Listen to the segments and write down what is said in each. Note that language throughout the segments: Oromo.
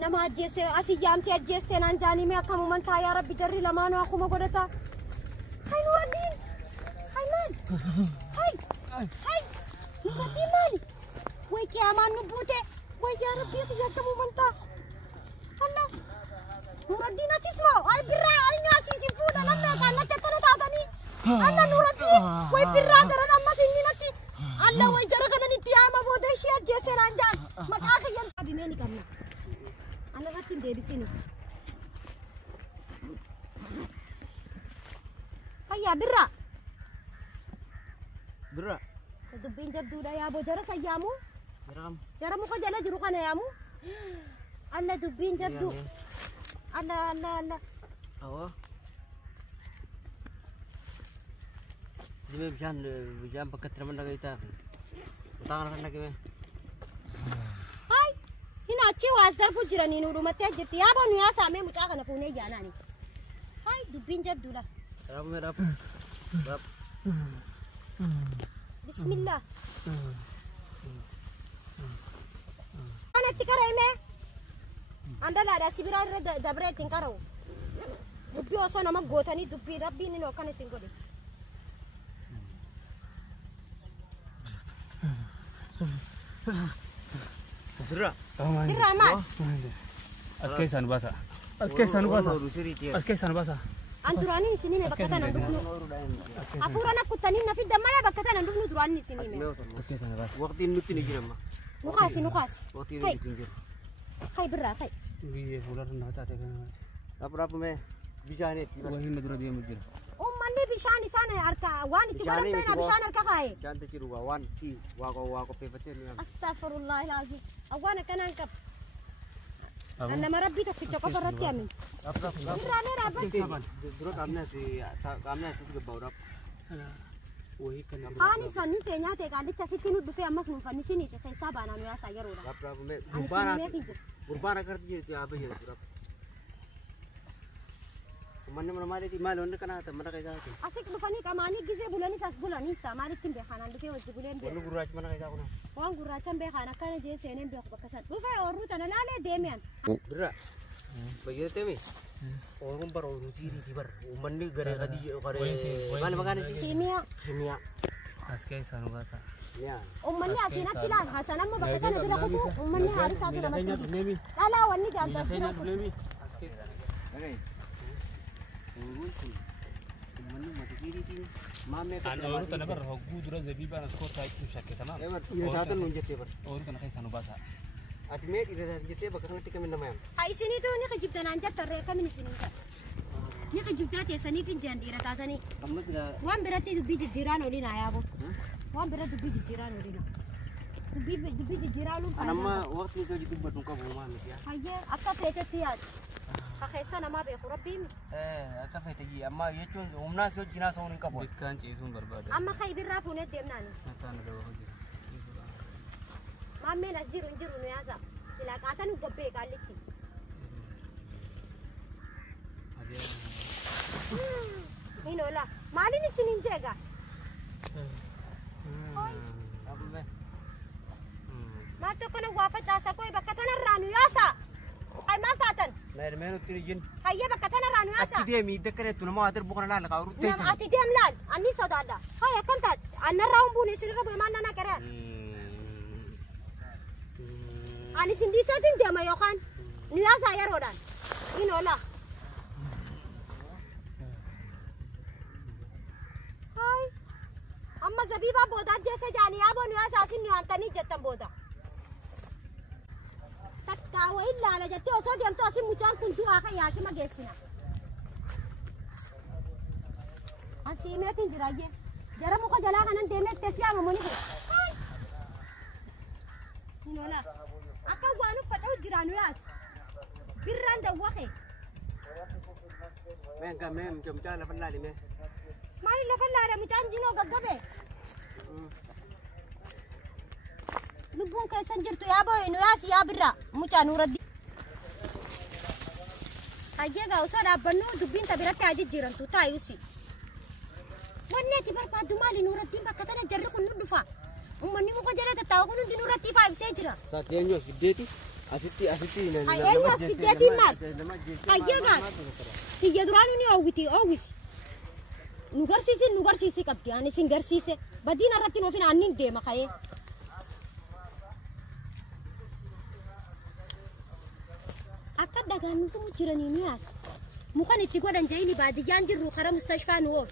nama ajjeese asii yaamtee ajjeeste naan jaanii mee akka mumantaa yaa rabbi jarri lamaanuu akkuma godhata. Hay Nuraddiin hay maali hay Nuraddiin maali way qiyaamaan nu buute way yaa rabbi ati akka mumantaa Allah Nuraddiin atis moo ay birraa ay nyaasiisin fuudha lammee kaallatti akkana taatanii Allah Nuraddiin way birraa garan ammas inni natti Allah way jara kanan itti yaama booda ishee ajjeese naan jaan maqaa kiyyan qabimee ni qabna. أنا غاتين ديبسيني هيا برا تدبين جدودا يا أبو جرس أيامو جرامو خجالة جروقنا يامو أنا دبين جدو أنا أوه جميع بجان بكتر من رجيتها وتعرف أنك كم هنا أشي واسدر فجراني نورو متأجر تيابا نيا سامي متأخنا فوني جاناني هاي دبين جدولا رب بسم الله أنا تكره إيه anda lah ada sibiran dabre tingkaro dubbi oso nama gotani dubbi rabbi ni no kane singode Birra mat askesan basa anturani ni sini me bakata nan dubnu apurana kutani na fidda mala bakata nan dubnu durani ni sini me askesan basa waqti nuti ni jirama nukasi waqti nuti tinjir hay birra hay wiye fular na ta kan rap me bijane wahin madura dia mujir ummanni bishani sana arka wani tigaran bena bishan arka kai jante ciru wan si wako pepete ni astaghfirullah alazim awana kanan kap أنا ما ربيت في الشقة برات يامين. راني رابط. درو كامنا تسقى بوراب. وهي كنا. أنا سنين سنيا تكالي تسيتينو دفع أمس من فني سني تكاي سبعة أنا ويا سايرورا. راب مي. بربارا كرتي جي أبى جي راب. mana mana di malu anda kena mana kayak gitu. Asik bufani kamani gize bulani sas bulani sa mari timbe khana ndike wajib bulen be. Bulu guraj mana kayak aku na. Wan guraj be khana kana je senen be bakasat. Bufa oru tanala le demian. Dra. Bayi temi. Orang baru rusiri tibar. Umandi gara kadi kare. Mana makan sih? Kimia. Askei sanu basa. Ya. Umani asina tilan hasana mo bakata na bila kuku. Umani hari satu nama tibi. Lala wani janta. Askei sanu. Okay. Umani mati siri tin. Mame kan. Orang tanah ber hogu dura zabiba nasko type tu syakit tamam. Ini satu nunjuk tibar. Orang tanah kayak sanu basa. Atme ini nunjuk tibar bakal nanti kami nama. Ay sini tu ni kejip dan anjat terre kami ni sini. Ni kejip dah tiada sini pun jangan dira tata ni. Kamu sudah. Wan berarti tu biji jiran oli na ya bo. Wan berarti tu biji jiran oli na. Tu biji jiran lu. Anama waktu itu jadi buat muka bunga ya. Ayah, apa pete tiad? Kakek nama be khurabim. Apa pete ji? Amma ye cun umna so jina so unin kapot. Ikan cisun berbeda. Amma kai birra punet dem nani. Natan ada hogi. Mamme na jirun nu yasa. Sila katan gobbe kaliki. Ada. Inola. Mali ni sinin jega. Apa be? Mato kana wapa jasa koi bakatan ranu yasa. Ay matatan. Mero tirijin. Hayya bakatan ranu yasa. Ati dia mi dekare tu nama ader bukan lala kau rutte. Nam ati dem lal. Ani sodada. Hayya kantat. Anna raum buni sira bo manna na kare. Ani sindi satin dem ayo kan. Ni yasa ya rodan. Inola. Hai. Amma zabiba boda jese jani abo ni yasa sin ni antani jettam boda. Takkawa illa ala jatti oso dem to asim muchan kuntu aka yashi magesina. Asimetin jiraje. Jara muka jala kanan demet tesia mamoni ko. Inola. Aka wanu patau jiranu yas. Birran da wake. Men ka men jom jala falla ni me. Mali la falla da muchan jino gaggabe. Lubun kai sanjir tu ya boy no yasi ya birra mucha nuraddi ayye ga uso da bannu dubbin tabirati aji jiran tu tayusi wanne ti bar padu mali nuraddi bakata na jarri kun dufa ummanni mu ko jara ta taw kun di nuraddi 5 sejira Sa tenyo gede tu. Asitti Ay eenyu as fiddeetiin maal? Ayyagaan siyya duraan ni oowwisi. Nu garsiisi qabdi ani sin garsiise. Badiin irratti noofin aannin deema ka'ee. Akka dagaan nutu jiranii ni as. Mukan itti godhan jayini baadiyyaan jirru karaa mustashfaa nu oof.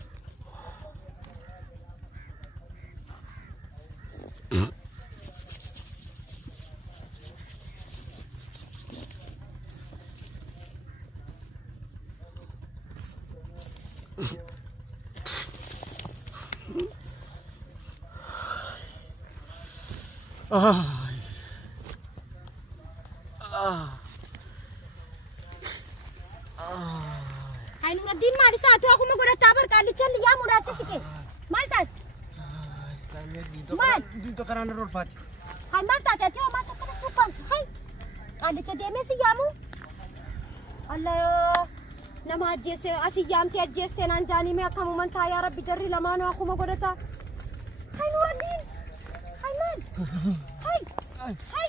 Hai Nuruddin maali saatu akkuma godhataa barqaallicha liyyaa muraatti siqe. Maal taate? Maal? Diimtuu karaan irra ulfaati. Hai maal taate ati maal takkana suuqamsa? Hai qaallicha deemee si yaamu? Allah nama ajjeese asii yaamtee ajjeestee naan jaanii mee akkamuman taa yaa Rabbi jarri lamaanuu akkuma godhataa. Hai Nuruddin. Hai maal? Hai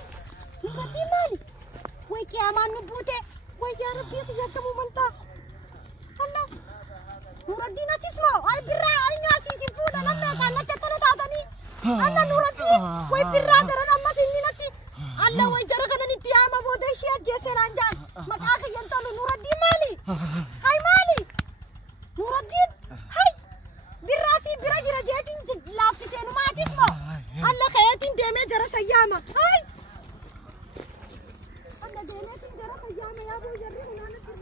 Nuruddin maali? Way qiyaamaan nu buute. Way yaa Rabbi asii akkamuman taa. Allah Nuruddin atis moo ay birraa ay nyaasiisi fuudha namni akaallatti akkana taatanii Allah Nuruddin way birraa garan ammas inni natti Allah way jara kanan itti yaama booda ishee ajjeesee naan jaan maqaa kiyyan tolu Nuruddin maali hay maali Nuruddin hay birraa si bira jira jeetiin laaffisee numaa atis moo Allah kayeetiin deemee jara sayyaama hay Allah deemeetiin jara sayyaama yaa buu jarri nyaanatti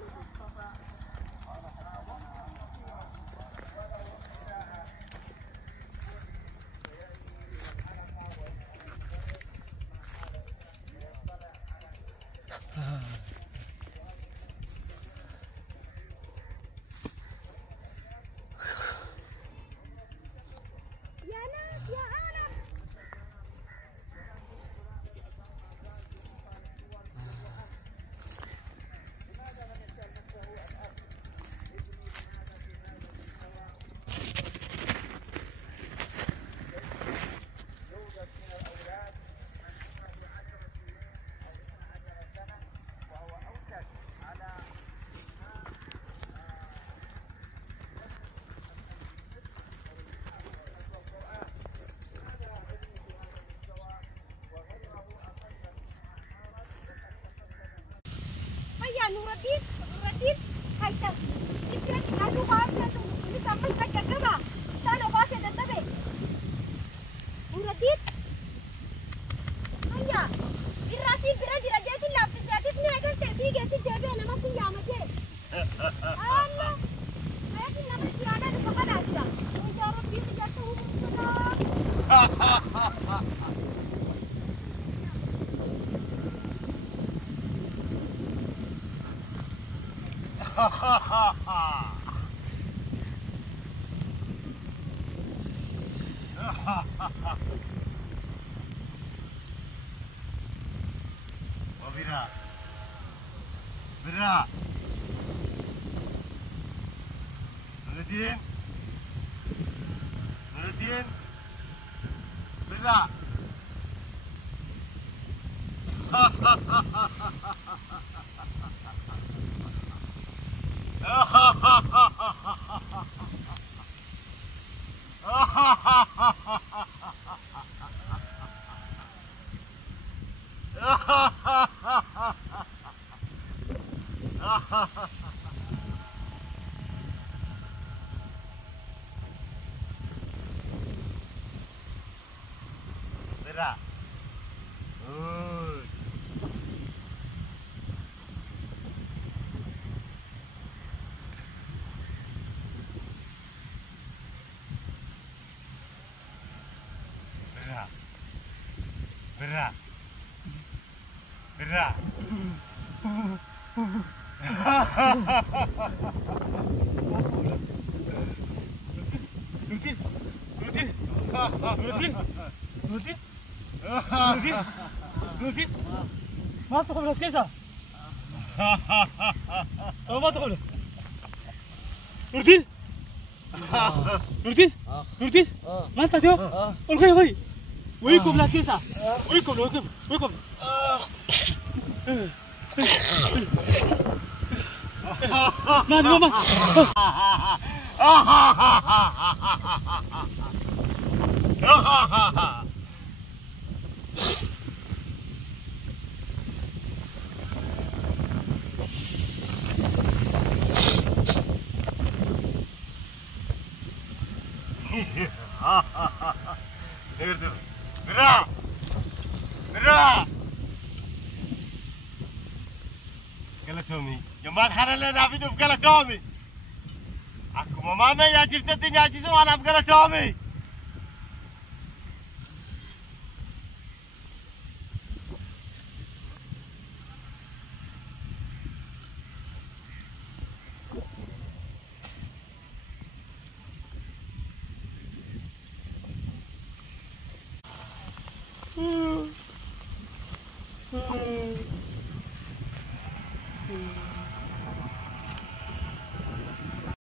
Nuruddin, hai tak. Istirahat tinggal tu bahasa tu. Ini sampai tak jaga bah. Sana bahasa dan tabe. Nuruddin. Ayah, birasi biraji raja itu lapis jadi ni akan tepi gitu jadi nama pun yang macam. Allah, saya ni nama siapa tu pakai aja. Ujar bis jatuh umur Bira. Nuruddin. Bira. Bira. Bira. Nuruddin. ما تقبل كيسة. ما تقبل. Nuruddin. Nuruddin. ما أنت تيو. أوكي. ويكم لا كيسة. ويكم. ماما Bira! Bira! Galatomi. Jamal Harale David of Galatomi. Aku mama ya cerita tinggal jisu anak Galatomi.